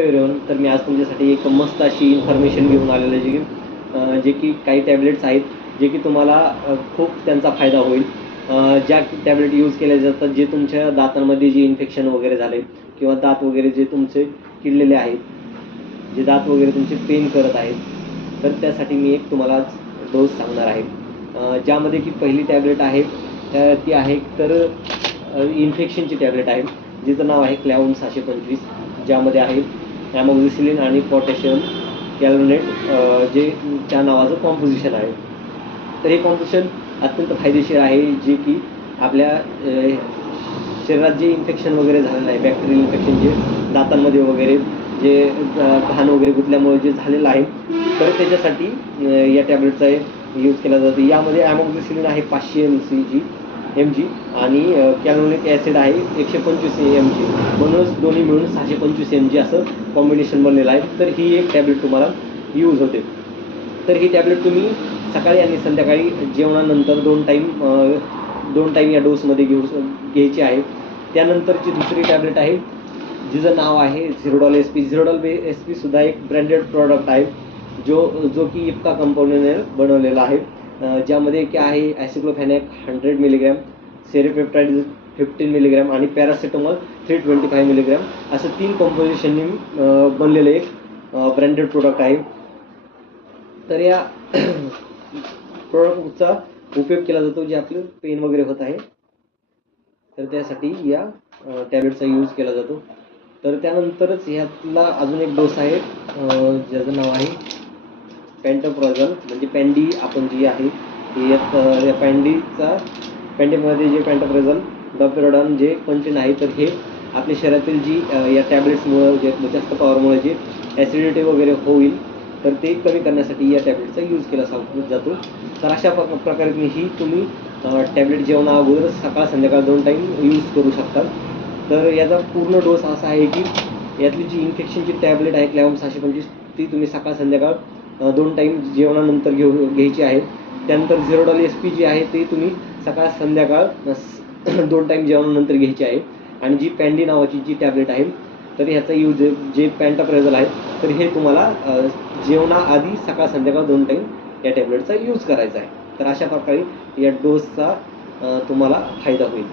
Everyone. तर मी आज तुमच्यासाठी एक मस्त अशी इन्फॉर्मेशन घेऊन आलेलो आहे, जे की काही टॅबलेट्स आहेत जे की तुम्हाला खूप त्यांचा फायदा होईल. ज्या टॅबलेट यूज केल्या जातात जे तुमच्या दातांमध्ये जे इन्फेक्शन वगैरे झाले किंवा दात वगैरे जे तुमचे किडलेले आहेत, जे दात वगैरे तुमचे पेन करत आहेत, तर त्यासाठी मी एक तुम्हाला डोस सांगणार आहे. ज्यामध्ये की पहिली टॅबलेट आहे ती आहे तर इन्फेक्शनची टॅबलेट आहे, जिचं नाव आहे क्लॅव्हम 625, ज्यामध्ये आहे ॲमोक्सिसिलिन आणि पोटॅशियम कॅल्सिनेट जे त्या नावाचं कॉम्पोजिशन आहे. तर हे कॉम्पोजिशन अत्यंत फायदेशीर आहे, जे की आपल्या शरीरात जे इन्फेक्शन वगैरे झालेलं आहे, बॅक्टेरियल इन्फेक्शन जे दातांमध्ये वगैरे जे घाण वगैरे गुंतल्यामुळे जे झालेलं आहे, तर त्याच्यासाठी या टॅबलेटचा यूज केला जातो. यामध्ये ॲमोक्सिसिलिन आहे 500 mg आणि कॅल्सिनिक ॲसिड आहे 125 mg, म्हणूनच दोन्ही मिळून 625 mg असं कॉम्बिनेशन बनलेलं आहे. तर ही एक टॅबलेट तुम्हाला यूज होते. तर ही टॅबलेट तुम्ही सकाळी आणि संध्याकाळी जेवणानंतर दोन टाईम या डोसमध्ये घ्यायची आहे. त्यानंतरची दुसरी टॅबलेट आहे जिचं नाव आहे झिरोडॉल SP. झिरोडॉल SP सुद्धा एक ब्रँडेड प्रॉडक्ट आहे, जो की इप्का कंपनीने बनवलेला आहे. ज्यामध्ये की आहे ॲसिक्लोफेनॅक 100 mg, सेरोपेप्टाइड 15 mg आणि पॅरासिटामॉल 325 mg असं 3 कंपोजिशननी बनलेलं एक ब्रँडेड प्रोडक्ट आहे. तर या प्रोडक्टचा उपयोग केला जातो जे आपलं पेन वगैरे होत आहे, तर त्यासाठी या टॅबलेटचा यूज केला जातो. तर त्यानंतरच ह्यातला अजून एक डोस आहे ज्याचं नाव आहे पॅन्टोप्रोझोल, म्हणजे पॅन्डी आपण जी आहे या पॅन्डीमध्ये जे पॅन्टोप्रोझोल डॉपिरोडॉन जे कंटेंट आहे, तर हे आपल्या शरीरातील जी या टॅबलेट्समुळं जे जास्त पॉवरमुळे जे ॲसिडिटी वगैरे होईल, तर ते कमी करण्यासाठी या टॅबलेटचा यूज केला जातो. तर अशा प्रकारे ही तुम्ही टॅबलेट जेवणा अगोदर सकाळ संध्याकाळ 2 टाईम यूज करू शकता. तर याचा पूर्ण डोस असा आहे की यातली जी इन्फेक्शनची टॅबलेट आहे क्लॅव्हम 625, ती तुम्ही सकाळ संध्याकाळ 2 टाईम जेवणानंतर घ्यायची आहे. त्यानंतर झिरोडॉल SP जी आहे ती तुम्ही सकाळ संध्याकाळ 2 टाईम जेवणानंतर घ्यायची आहे. आणि जी पॅन्डी नावाची जी टॅबलेट आहे, तर ह्याचा यूज जे पॅन्टोप्रोझोल आहे, तर हे तुम्हाला जेवणाआधी सकाळ संध्याकाळ 2 टाईम या टॅबलेटचा यूज करायचा आहे. तर अशा प्रकारे या डोसचा तुम्हाला फायदा होईल.